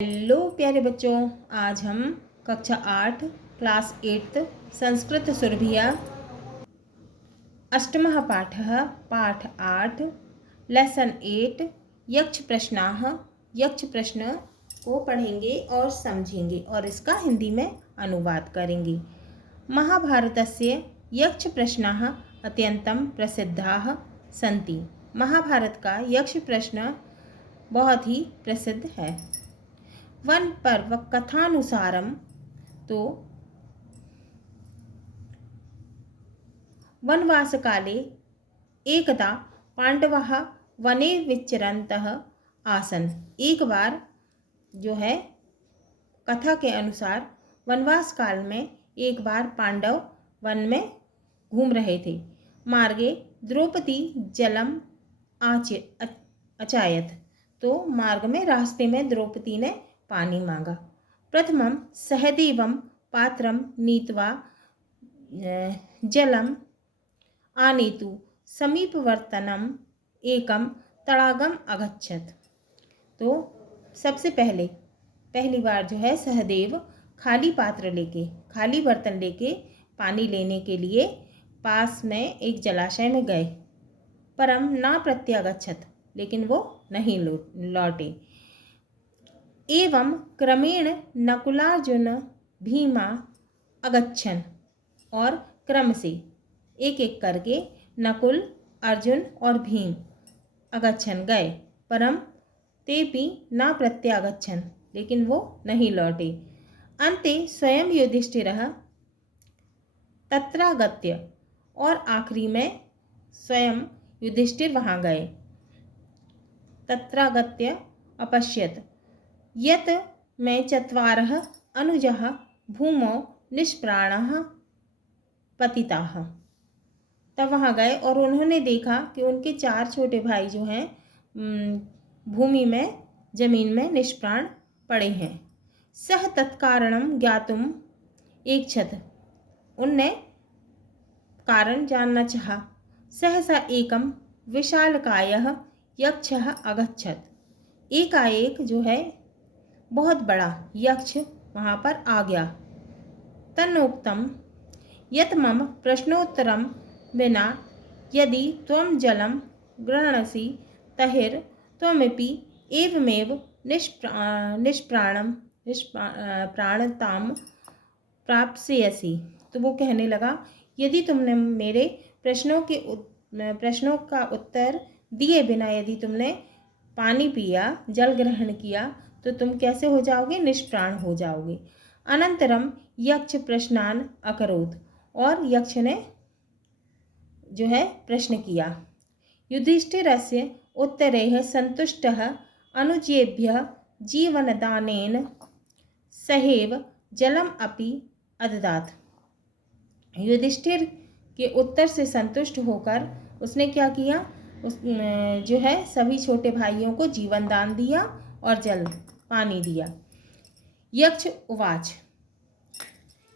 Hello प्यारे बच्चों, आज हम कक्षा 8 क्लास 8 संस्कृत सुरभिया अष्टमः पाठः पाठ 8 लेसन 8 यक्ष प्रश्नाः। यक्ष प्रश्न को पढ़ेंगे और समझेंगे और इसका हिंदी में अनुवाद करेंगे। महाभारतस्य यक्ष प्रश्नाः अत्यंतं प्रसिद्धाः सन्ति। महाभारत का यक्ष प्रश्न बहुत ही प्रसिद्ध है। वन पर्व कथानुसारम तो वनवास काले एकदा पांडवः वने विचरन्तः आसन। एक बार जो है कथा के अनुसार वनवास काल में एक बार पांडव वन में घूम रहे थे। मार्गे द्रौपदी जलम अचायत तो मार्ग में रास्ते में द्रौपदी ने पानी मांगा। प्रथमं सहदेवं पात्रं नीत्वा जलम आनेतु समीपवर्तनम एकम तड़ागम अगच्छत। तो सबसे पहली बार जो है सहदेव खाली बर्तन लेके पानी लेने के लिए पास में एक जलाशय में गए। परम ना प्रत्यागच्छत, लेकिन वो नहीं लौटे। एवं क्रमेण नकुलार्जुन भीमा अगच्छन, और क्रम से एक एक करके नकुल, अर्जुन और भीम अगच्छन गए। परम तेपि न प्रत्यागच्छन, लेकिन वो नहीं लौटे। अन्ते स्वयं युधिष्ठिरः तत्रागत्य, और आखिरी में स्वयं युधिष्ठिर वहाँ गए। तत्रागत्य अपश्यत यत में चत्वारः अनुजः भूमौ निष्प्राणः पतिताः। तब वहाँ गए और उन्होंने देखा कि उनके 4 छोटे भाई जो हैं भूमि में, जमीन में निष्प्राण पड़े हैं। सह तत्कारणम ज्ञातुम इच्छत, उनने कारण जानना चाहा। सहसा एकम विशालकायः यक्षः अगच्छत, एकाएक जो है बहुत बड़ा यक्ष वहाँ पर आ गया। तन्नोक्तम यत मम प्रश्नोत्तरम विना यदि त्वं जलम गृह्णसि तहिर त्वमपि एवमेव प्राणताम प्राप्स्यसि। तो वो कहने लगा, यदि तुमने मेरे प्रश्नों का उत्तर दिए बिना यदि तुमने पानी पिया, जल ग्रहण किया, तो तुम कैसे हो जाओगे? निष्प्राण हो जाओगे। अनंतरम यक्ष प्रश्नान अकरोत्, और यक्ष ने जो है प्रश्न किया। युधिष्ठिरस्य उत्तरैः संतुष्टः अनुजेभ्यः जीवनदानेन सहैव जलम अपि अददात्। युधिष्ठिर के उत्तर से संतुष्ट होकर उसने क्या किया? जो है सभी छोटे भाइयों को जीवन दान दिया और जल पानी दिया। यक्ष उवाच,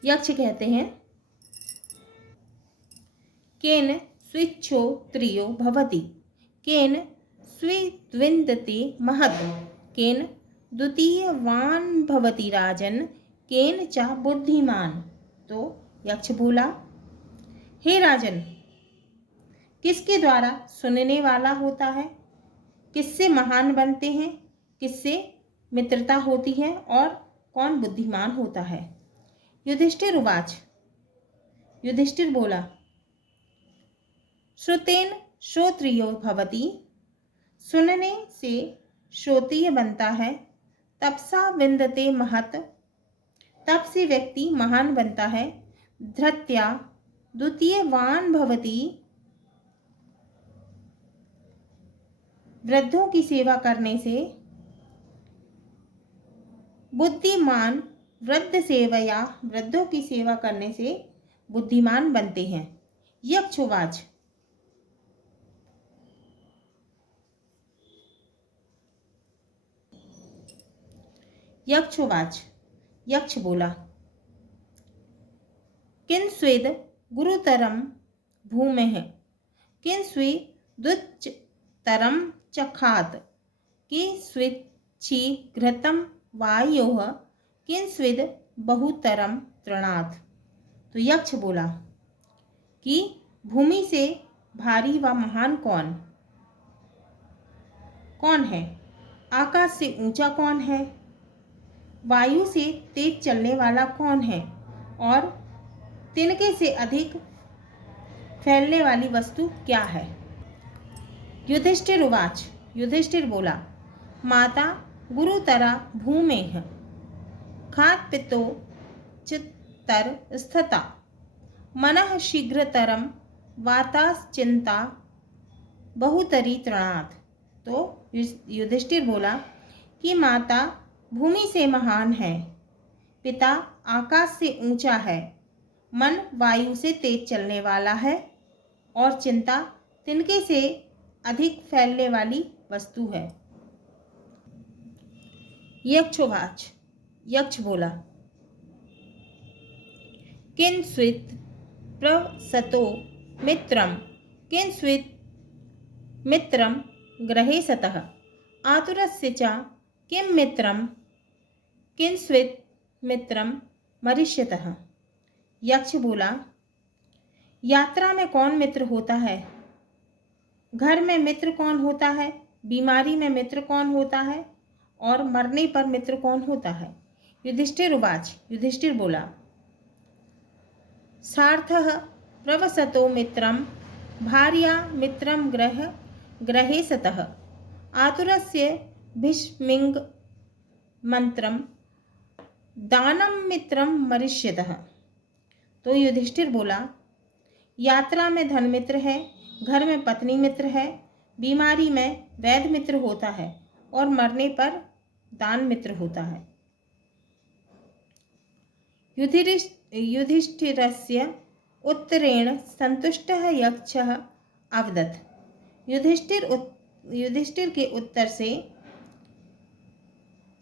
यक्ष कहते हैं, केन स्विच्छो त्रियो भवति, केन स्विद्विन्दते महत्, केन द्वितीयवान् भवति राजन, केन च बुद्धिमान। तो यक्ष बोला, हे राजन, किसके द्वारा सुनने वाला होता है, किससे महान बनते हैं, किससे मित्रता होती है, और कौन बुद्धिमान होता है। युधिष्ठिर उवाच, युधिष्ठिर बोला, श्रुतेन श्रोत्रियो भवति, सुनने से श्रोत्रिय बनता है। तपसा विन्दते महत्, तप से व्यक्ति महान बनता है। धृत्या द्वितीयवान भवति, वृद्धों की सेवा करने से बुद्धिमान, वृद्ध सेवया, वृद्धों की सेवा करने से बुद्धिमान बनते हैं। यक्षुवाच, यक्ष बोला, किं स्वेद गुरुतरम भूमेः, किं स्वेदुच्चतरम चखात, कि स्वेच्छी घृतम वायोः किंस्विद बहुतरम तृणात्। तो यक्ष बोला कि भूमि से भारी व महान कौन कौन है, आकाश से ऊंचा कौन है, वायु से तेज चलने वाला कौन है, और तिनके से अधिक फैलने वाली वस्तु क्या है। युधिष्ठिर उवाच। युधिष्ठिर बोला, माता गुरुतरा भूमेः खात्पितो चित्तर स्थिता मनः शीघ्रतरम वाताश्चिंता बहुतरी तृणात्। तो युधिष्ठिर बोला कि माता भूमि से महान है, पिता आकाश से ऊंचा है, मन वायु से तेज चलने वाला है, और चिंता तिनके से अधिक फैलने वाली वस्तु है। यक्षोवाच। यक्ष बोला, किंस्वित् प्रसतो मित्रम किंस्वित् मित्रम गृहे सतः आतुरस्य च किं मित्रम किंस्वित् मित्रम मरिष्यतः। यक्ष बोला, यात्रा में कौन मित्र होता है, घर में मित्र कौन होता है, बीमारी में मित्र कौन होता है, और मरने पर मित्र कौन होता है। युधिष्ठिर उवाच। युधिष्ठिर बोला, सार्थः प्रवसतो मित्रम भार्या मित्रम गृहे सतः आतुरस्य भीष्मिंग मंत्रम दानम मित्रम मरिष्यतः। तो युधिष्ठिर बोला, यात्रा में धन मित्र है, घर में पत्नी मित्र है, बीमारी में वैद्य मित्र होता है, और मरने पर दान मित्र होता है। युधिष्ठिरस्य उत्तरेण संतुष्टः यक्षः अवदत्। युधिष्ठिर के उत्तर से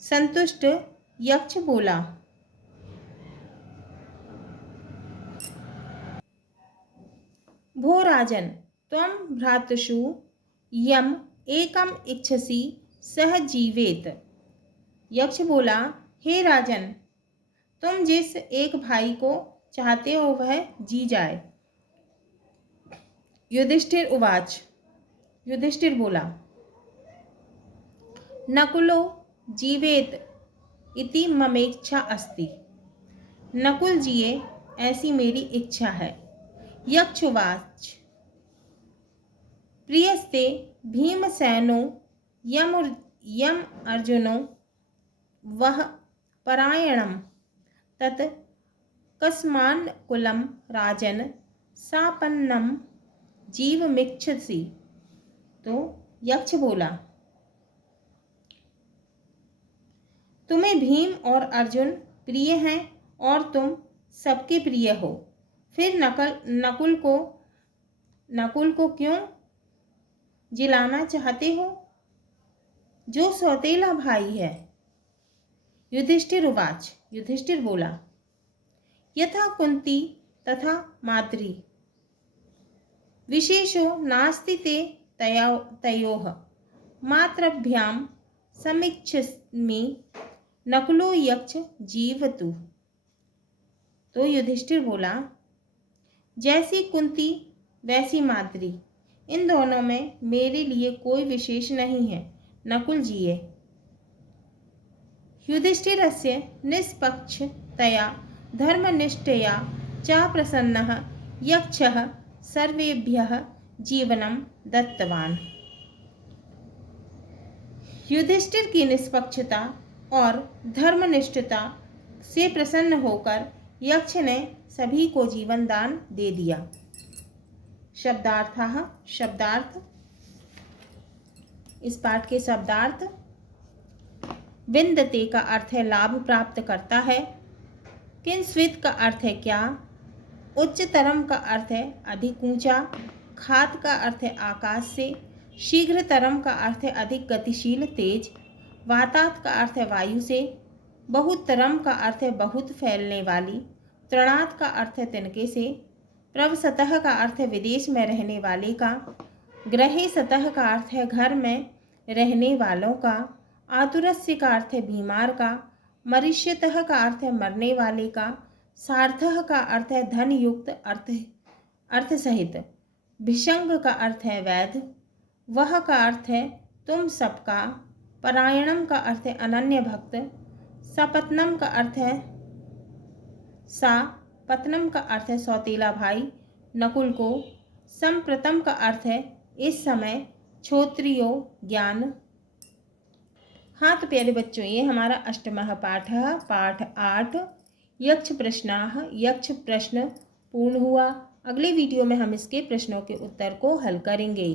संतुष्ट यक्ष बोला, भो राजन, त्वं भ्रातृषु यम एकम इच्छसि सह जीवेत। यक्ष बोला, हे राजन, तुम जिस एक भाई को चाहते हो वह जी जाए। युधिष्ठिर उवाच। युधिष्ठिर बोला, नकुलो जीवेत इति ममेच्छा अस्ति। नकुल जिए ऐसी मेरी इच्छा है। यक्ष उवाच। प्रियस्ते भीमसेनो यम अर्जुनो वह परायणम तत् कस्मान्कुलं राजन सापन्नम जीवमिच्छसि। तो यक्ष बोला, तुम्हें भीम और अर्जुन प्रिय हैं और तुम सबके प्रिय हो, फिर नकुल को क्यों जिलाना चाहते हो, जो सौतेला भाई है। युधिष्ठिर उवाच। युधिष्ठिर बोला, यथा कुंती तथा माद्री विशेषो नास्ति ते तयोः मातृभ्यां समीक्षामि नकुलो यक्ष जीवतु। तो युधिष्ठिर बोला, जैसी कुंती वैसी माद्री, इन दोनों में मेरे लिए कोई विशेष नहीं है, नकुल जिए। युधिष्ठिरस्य निष्पक्षतया धर्मनिष्ठया च प्रसन्नः यक्षः सर्वेभ्यः जीवनं दत्तवान्। युधिष्ठिर की निष्पक्षता और धर्मनिष्ठता से प्रसन्न होकर यक्ष ने सभी को जीवन दान दे दिया। शब्दार्थः। शब्दार्थ। इस पाठ के शब्दार्थ। विन्दते का अर्थ है लाभ प्राप्त करता है। किंस्वित का अर्थ है क्या। उच्चतरम का अर्थ है अधिक ऊंचा। खात का अर्थ है आकाश से। शीघ्रतरम का अर्थ है अधिक गतिशील तेज। वातात का अर्थ है वायु से। बहुतरम का अर्थ है बहुत फैलने वाली। तृणात का अर्थ है तिनके से। प्रवसतः का अर्थ है विदेश में रहने वाले का। ग्रहे सतह का अर्थ है घर में रहने वालों का। आतुरस्य का अर्थ है बीमार का, मरिष्यतः का अर्थ है मरने वाले का, सार्थः का अर्थ है धन युक्त अर्थ सहित, भिषंग का अर्थ है वैध, वह का अर्थ है तुम सबका, परायणम का अर्थ है अनन्य भक्त, सपत्नम का अर्थ है सा, पत्नम का अर्थ है सौतेला भाई नकुल को, संप्रतम का अर्थ है इस समय, क्षोत्रियो ज्ञान। हाँ तो प्यारे बच्चों, ये हमारा अष्टमः पाठः पाठ 8 यक्ष प्रश्नाः यक्ष प्रश्न पूर्ण हुआ। अगले वीडियो में हम इसके प्रश्नों के उत्तर को हल करेंगे।